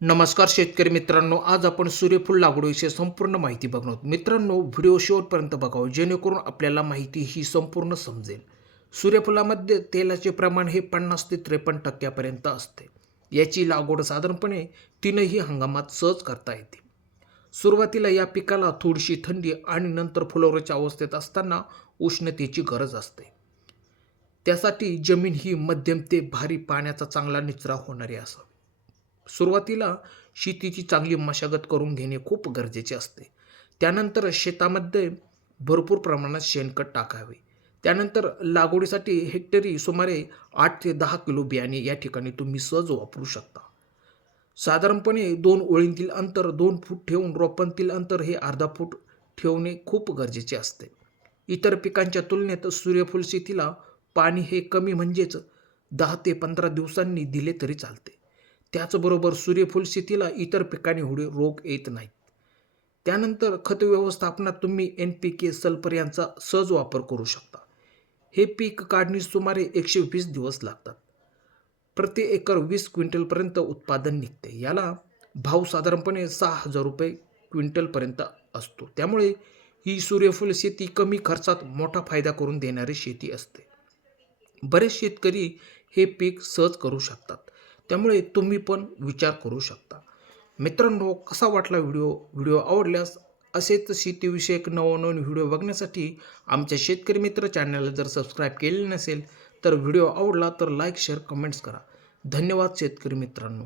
नमस्कार शेतकरी मित्रांनो, आज आपण सूर्यफूल लागवडीविषयी संपूर्ण माहिती बघणार आहोत. मित्रांनो, व्हिडिओ शेवटपर्यंत बघावा जेणेकरून आपल्याला माहिती ही संपूर्ण समजेल. सूर्यफुलामध्ये तेलाचे प्रमाण हे 50 ते 53% असते. याची लागवड साधारणपणे तीनही हंगामात सहज करता येते. सुरुवातीला या पिकाला थोडीशी थंडी आणि नंतर फुलोऱ्याच्या अवस्थेत असताना उष्णतेची गरज असते. त्यासाठी जमीन ही मध्यम ते भारी पाण्याचा चांगला निचरा होणारी असावी. सुरुवातीला शेतीची चांगली मशागत करून घेणे खूप गरजेचे असते. त्यानंतर शेतामध्ये भरपूर प्रमाणात शेणखत टाकावे. त्यानंतर लागवडीसाठी हेक्टरी सुमारे 8 ते 10 किलो बियाणे या ठिकाणी तुम्ही सहज वापरू शकता. साधारणपणे 2 ओळींतील अंतर 2 फूट ठेवून रोपांतील अंतर हे अर्धा फूट ठेवणे खूप गरजेचे असते. इतर पिकांच्या तुलनेत सूर्यफूल शेतीला पाणी हे कमी म्हणजेच 10 ते 15 दिवसांनी दिले तरी चालते. त्याचबरोबर सूर्यफूल शेतीला इतर पिकांनी एवढे रोग येत नाहीत. त्यानंतर खत व्यवस्थापनात तुम्ही NPK, सल्फर यांचा सहज वापर करू शकता. हे पीक काढणीस सुमारे 120 दिवस लागतात. प्रति एकर 20 क्विंटलपर्यंत उत्पादन निघते. याला भाव साधारणपणे 6,000 रुपये क्विंटलपर्यंत असतो. त्यामुळे ही सूर्यफूल शेती कमी खर्चात मोठा फायदा करून देणारी शेती असते. बरेच शेतकरी हे पीक सहज करू शकतात. त्यामुळे तुम्ही पण विचार करू शकता. मित्रांनो, कसा वाटला व्हिडिओ आवडल्यास असेच शेतीविषयक नवनवीन व्हिडिओ बघण्यासाठी आमच्या शेतकरी मित्र चॅनलला जर सबस्क्राईब केलेले नसेल तर व्हिडिओ आवडला तर लाईक, शेअर, कमेंट्स करा. धन्यवाद शेतकरी मित्रांनो.